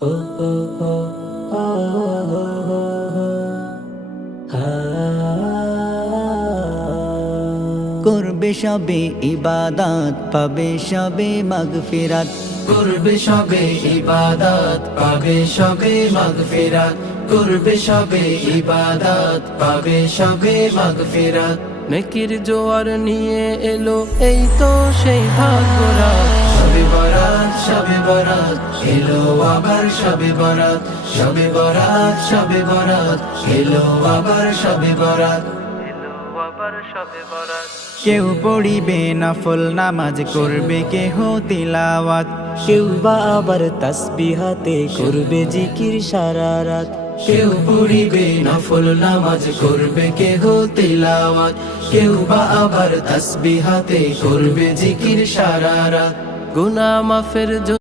ও ও ও ও করবে সবে ইবাদত পাবে সবে মাগফিরাত, করবে সবে ইবাদত পাবে সবে মাগফিরাত, করবে সবে ইবাদত পাবে সবে মাগফিরাত। নেকির জোয়ার নিয়ে এলো এই তো সেই ভাগ্যরাত, শবে বরাত শবে বরাত এলো আবার শবে বরাত, শবে বরাত শবে বরাত এলো আবার শবে বরাত, এলো আবার শবে বরাত। কেউ পড়িবে নফল নামাজ করবে কেহ তিলাওয়াত, কেউ বা আবার তাসবিহাতে করবে জিকির সারা রাত। কেউ পড়িবে নফল নামাজ করবে কেহ তিলাওয়াত, কেউ বা আবার তাসবিহাতে করবে জিকির সারা রাত। গুনাহ মাফের